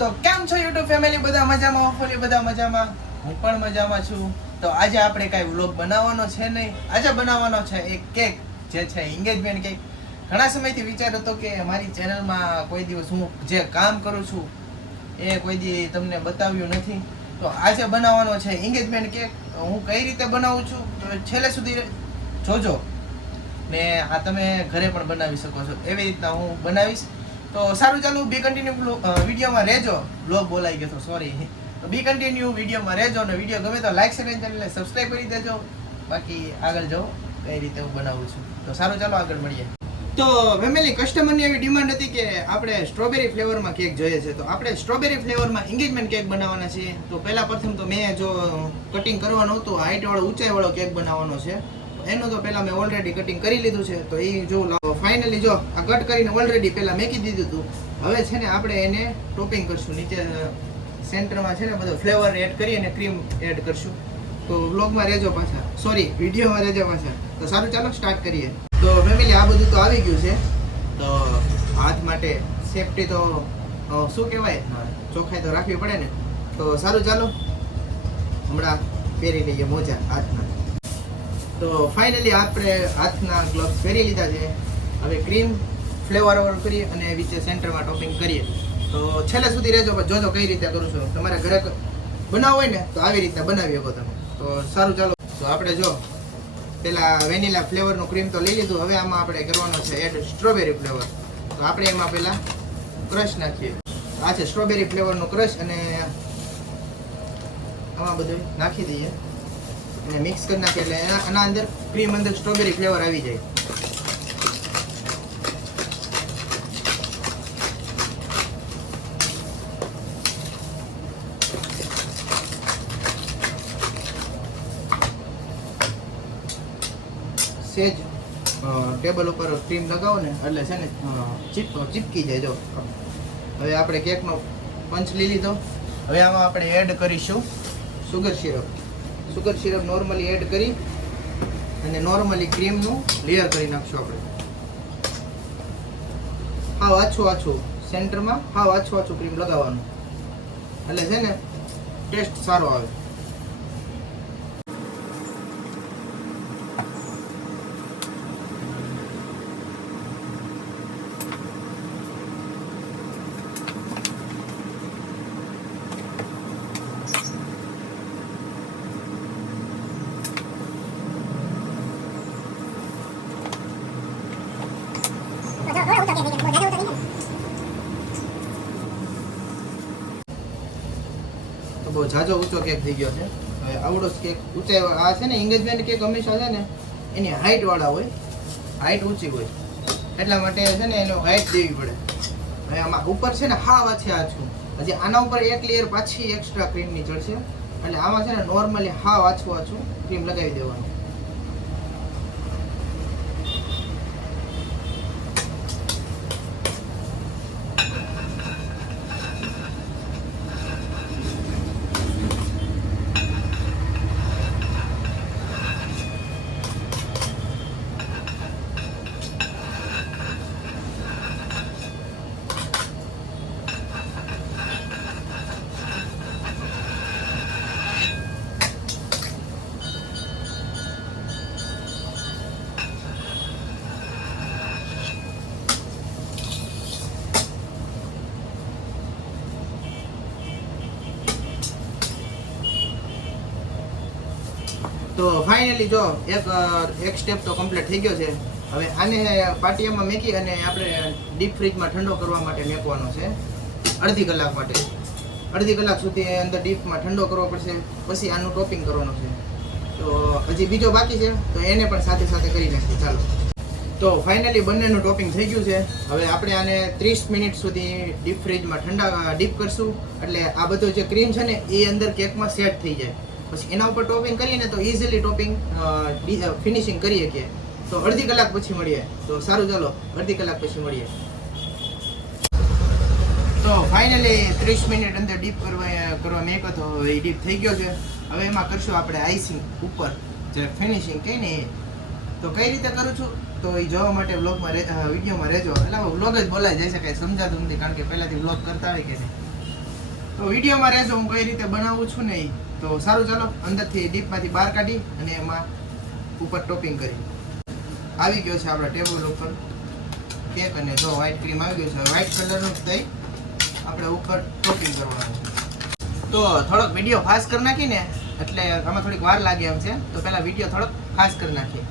તો કેમ છો યુટ્યુબ ફેમિલી બધા મજામાં? હોપફુલી બધા મજામાં. હું પણ મજામાં છું. તો આજે આપણે કાંઈ વ્લોગ બનાવવાનો છે નહીં. આજે બનાવવાનો છે એક કેક જે છે એન્ગેજમેન્ટ કેક ઘણા સમયથી વિચાર હતો કે મારી ચેનલમાં કોઈ દિવસ હું જે કામ કરું છું, એ કોઈ દી તમને બતાવ્યું નથી. તો આજે બનાવવાનો છે એન્ગેજમેન્ટ કેક હું કઈ રીતે બનાવું છું? તો છેલ્લે સુધી જોજો. ને આ તમે ઘરે પણ બનાવી શકો છો. એવી રીતના હું બનાવીશ. તો સારું ચાલો, બી કન્ટિન્યુ વિડીયોમાં રહેજો. બ્લોગ બોલાઈ ગયો તો સોરી તો બી કન્ટિન્યુ વિડીયોમાં રહેજો અને વીડિયો ગમે તો લાઈક શેર ચેનલને સબસ્ક્રાઈબ કરી દેજો. બાકી આગળ જાઓ, કઈ રીતે હું બનાવું છું. તો સારું ચાલો, આગળ મળીએ. તો ફેમિલી કસ્ટમરની એવી ડિમાન્ડ હતી કે આપણે સ્ટ્રોબેરી ફ્લેવરમાં કેક જોઈએ છે. તો આપણે સ્ટ્રોબેરી ફ્લેવરમાં એન્ગેજમેન્ટ કેક બનાવવાના છે તો પહેલાં પ્રથમ તો મેં જો કટિંગ કરવાનું હતું હાઈટવાળો ઊંચાઈવાળો કેક બનાવવાનો છે. એનું તો પહેલાં મેં ઓલરેડી કટિંગ કરી લીધું છે, તો એ જો ફાઇનલી જો આ કટ કરીને ઓલરેડી પહેલાં મેકી દીધું હતું. હવે છે ને આપણે એને ટોપિંગ કરશું, નીચે સેન્ટરમાં છે ને બધો ફ્લેવર એડ કરી અને ક્રીમ એડ કરશું. તો વ્લોગમાં રહેજો પાછા. સોરી વિડીયોમાં રહેજો પાછા. તો સારું, ચાલો સ્ટાર્ટ કરીએ. તો ફેમિલી આ બધું તો આવી ગયું છે. તો હાથ માટે સેફટી તો શું કહેવાય? ચોખ્ખાઈ તો રાખવી પડે ને. તો સારું, ચાલો. હમણાં પહેરી લઈએ મોજા હાથના તો ફાઇનલી આપણે હાથના ગ્લવ્સ પહેરી લીધા છે. હવે ક્રીમ ફ્લેવર ઓવર કરી અને વિચે સેન્ટરમાં ટોપિંગ કરીએ. તો છેલ્લે સુધી રહેજો, પણ જોજો કઈ રીતે કરું છું. તમારે ઘરે બનાવવું હોય ને, તો આવી રીતે બનાવી શકો તમે. તો સારું ચાલો. તો આપણે જો પેલા વેનીલા ફ્લેવરનું ક્રીમ તો લઈ લીધું. હવે આમાં આપણે કરવાનો છે એડ સ્ટ્રોબેરી ફ્લેવર તો આપણે એમાં પહેલાં ક્રશ નાખીએ. આ છે સ્ટ્રોબેરી ફ્લેવરનું ક્રશ અને આમાં બધું નાખી દઈએ. અને મિક્સ કરી નાખીએ એટલે એના આના અંદર ક્રીમ અંદર સ્ટ્રોબેરી ફ્લેવર આવી જાય. સેજ ટેબલ ઉપર ક્રીમ લગાવો ને, એટલે છે ને ચીપ ચીપકી જાય, જો. હવે આપણે કેકનો પંચ લઈ લીધો. હવે આમાં આપણે એડ કરીશું sugar syrup sugar syrup normally add કરી અને નોર્મલી ક્રીમનું લેયર કરી નાખશું આપણે. હા આછું આછું. સેન્ટરમાં હા આછું આછું ક્રીમ લગાવવાનું. એટલે છે ને ટેસ્ટ સારો આવે તો બહુ ઝાઝો ઊંચો કેક થઈ ગયો છે. હવે આવડો કેક ઊંચાઈ આ છે ને એન્ગેજમેન્ટ કેક હંમેશા છે ને, એની હાઈટ વાળા હોય. હાઈટ ઊંચી હોય. એટલા માટે છે ને એનો હાઈટ દેવી પડે. હવે આમાં ઉપર છે ને હાવ છે. આછું હજી આના ઉપર એક લેયર પાછી એક્સ્ટ્રા ક્રીમની ચડશે એટલે આમાં છે ને નોર્મલી હાવ આછું આછું ક્રીમ લગાવી દેવાનું. તો ફાઇનલી જો એક એક સ્ટેપ તો કમ્પ્લીટ થઈ ગયો છે. હવે આને પાટિયામાં મેકી અને આપણે ડીપ ફ્રીજમાં ઠંડો કરવા માટે મેકવાનો છે. અડધી કલાક માટે. અડધી કલાક સુધી અંદર ડીપમાં ઠંડો કરવો પડશે. પછી આનું ટોપિંગ કરવાનું છે. તો હજી બીજો બાકી છે. તો એને પણ સાથે સાથે કરી નાખીએ. ચાલો. તો ફાઇનલી બંનેનું ટોપિંગ થઈ ગયું છે. હવે આપણે આને ત્રીસ મિનિટ સુધી ડીપ ફ્રીજમાં ઠંડા ડીપ કરશું. એટલે આ બધો જે ક્રીમ છે ને, એ અંદર કેકમાં સેટ થઈ જાય. પછી એના ઉપર ટોપિંગ કરીએ ને તો ઇઝીલી ટોપિંગ ફિનિશિંગ કરી શકીએ તો અડધી કલાક પછી મળીએ. તો સારું, ચાલો. અડધી કલાક પછી મળીએ. તો ફાઇનલી ત્રીસ મિનિટ અંદર ડીપ કરવા કરવા મેં તો એ ડીપ થઈ ગયો છે. હવે એમાં કરશું આપણે આઈસિંગ ઉપર. જે ફિનિશિંગ કહીને એ. તો કઈ રીતે કરું છું? તો એ જોવા માટે બ્લોગમાં વિડીયોમાં રહેજો. એટલે વ્લોગ જ બોલાય છે, કાંઈ સમજાતું નથી, કારણ કે પહેલાંથી બ્લોગ કરતા હોય કે તો વિડીયોમાં રહેજો, હું કઈ રીતે બનાવું છું ને ઈ. તો સારું, ચાલો અંદરથી ડીપમાંથી બહાર કાઢી અને એમાં ઉપર ટોપિંગ કરી. આવી ગયો છે આપણા ટેબલ ઉપર. કેક અને જો વ્હાઈટ ક્રીમ આવી ગયો છે. વ્હાઈટ કલરનું દહીં આપણે ઉપર ટોપિંગ કરવાનું છે. તો થોડોક વીડિયો ફાસ્ટ કરી નાખીને, એટલે આમાં થોડીક વાર લાગે એમ છે, તો પહેલા વીડિયો થોડોક ફાસ્ટ કરી નાખીએ.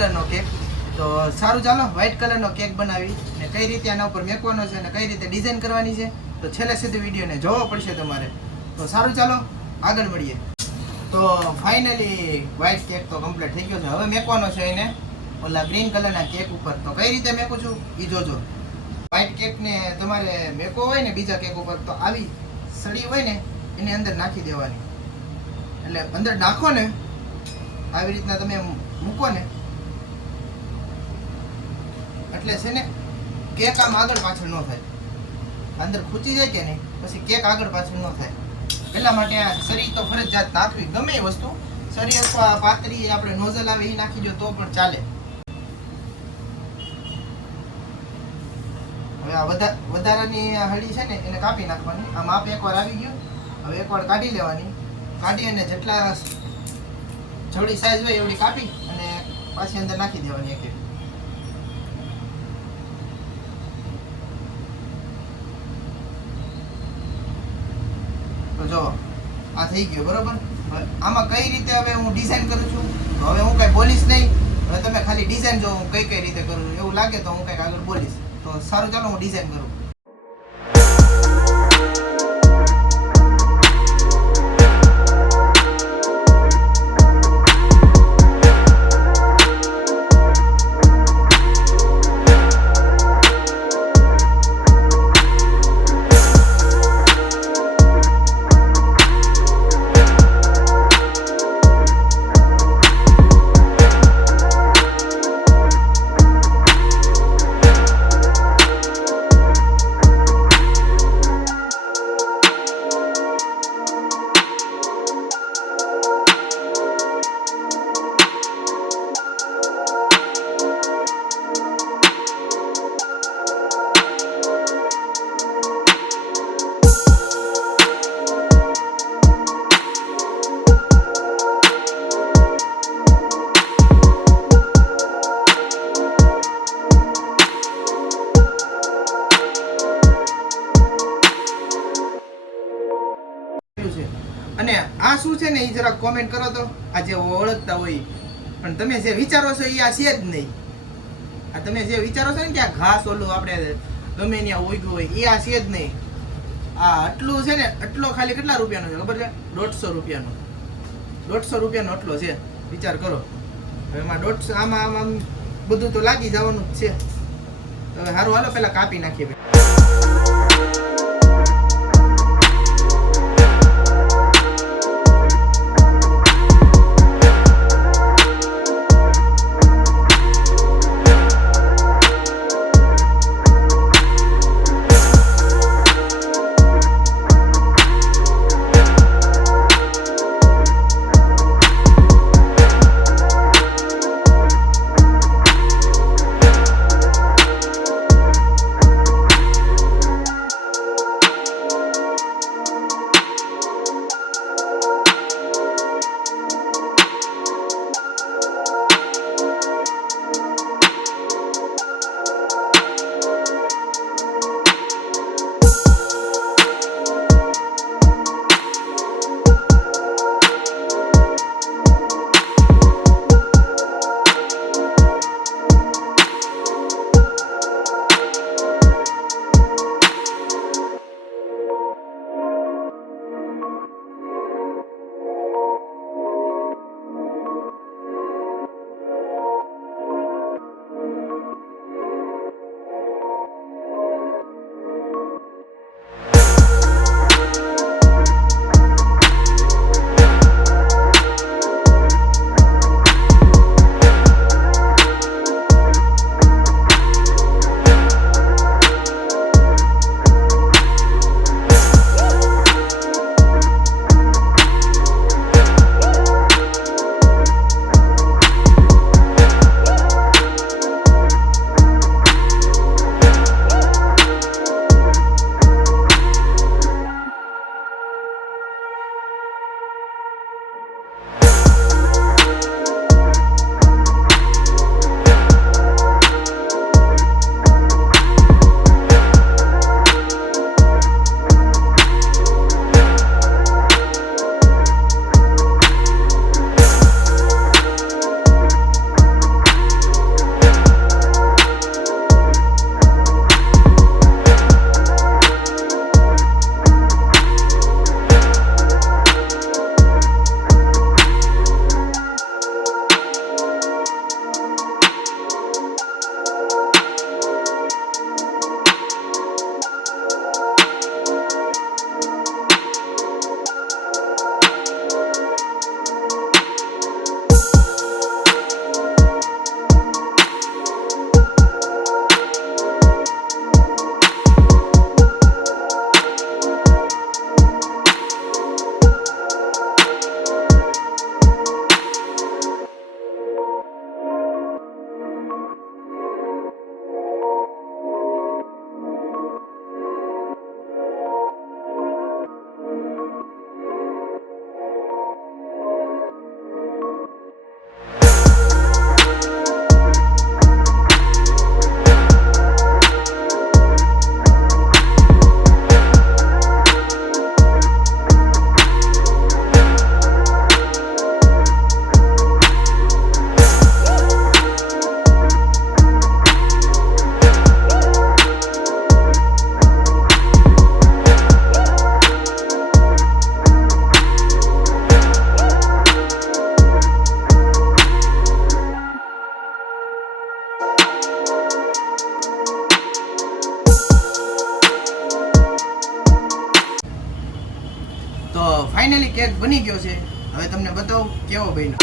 કલરનો કેક તો સારું ચાલો વ્હાઇટ કલરનો કેક બનાવી અને કઈ રીતે આના ઉપર મેકવાનો છે અને કઈ રીતે ડિઝાઇન કરવાની છે, તો છેલ્લે સુધી વિડીયોને જોવો પડશે તમારે. તો સારું ચાલો, આગળ મળીએ. તો ફાઇનલી વ્હાઇટ કેક તો કમ્પ્લીટ થઈ ગયો છે. હવે મેકવાનો છે એને ઓલા ગ્રીન કલરના કેક ઉપર. તો કઈ રીતે મેકું છું એ જોજો. વ્હાઇટ કેકને તમારે મેકો હોય ને બીજા કેક ઉપર, તો આવી સળી હોય ને એની અંદર નાખી દેવાની. એટલે અંદર નાખો ને, આવી રીતના તમે મૂકો ને એટલે છે ને, કેક આમ આગળ પાછળ ન થાય. અંદર ખૂચી જાય કે નહીં, પછી કેક આગળ પાછળ ન થાય. એટલા માટે આ શરીર તો ફરજિયાત નાખવી. ગમે એ વસ્તુ, શરીર અથવા પાતળી આપણે નોઝલ આવે એ નાખી દો તો પણ ચાલે. હવે આ વધા, વધારાની હળી છે ને, એને કાપી નાખવાની. આ માપ એકવાર આવી ગયું. હવે એકવાર કાઢી લેવાની. કાઢી અને જેટલા જવડી સાઈઝ હોય એવડી કાપી અને પાછી અંદર નાખી દેવાની એક એક જો આ થઈ ગયો, બરોબર? આમાં કઈ રીતે હવે હું ડિઝાઇન કરું છું? હવે હું કઈ બોલીશ નહીં. હવે તમે ખાલી ડિઝાઇન જો હું કઈ કઈ રીતે કરું એવું લાગે તો હું કંઈક આગળ બોલીશ. તો સારું, ચાલો હું ડિઝાઇન કરું. ને એ જરા કોમેન્ટ કરો તો. આ જે ઓળખતા હોય પણ તમે જે વિચારો છો એ આ છે જ નહીં. આ તમે જે વિચારો છો ને કે ઘાસ ઓલું આપણે ગમે ત્યાં ઉગ્યું હોય એ આ છે જ નહીં. આ આટલું છે ને, આટલો ખાલી કેટલા રૂપિયાનો છે? ખબર છે? દોઢસો રૂપિયાનો. દોઢસો રૂપિયાનો આટલો છે. વિચાર કરો. હવે એમાં દોઢસો, આમાં આમાં આમ બધું તો લાગી જવાનું જ છે. હવે સારું હાલો પહેલાં કાપી નાખીએ હવે તમને બતાવું, કેવો બન્યો?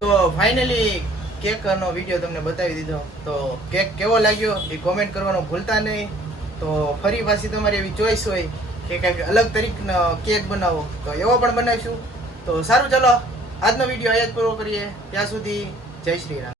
તો ફાઇનલી કેકનો વીડિયો તમને બતાવી દીધો. તો કેક કેવો લાગ્યો એ કોમેન્ટ કરવાનું ભૂલતા નહીં. તો ફરી પાછી તમારી એવી ચોઈસ હોય કે કંઈક અલગ તરીકનો કેક બનાવો, તો એવો પણ બનાવીશું. તો સારું, ચલો. આજનો વીડિયો જ પૂરો કરીએ. ત્યાં સુધી જય શ્રી રામ.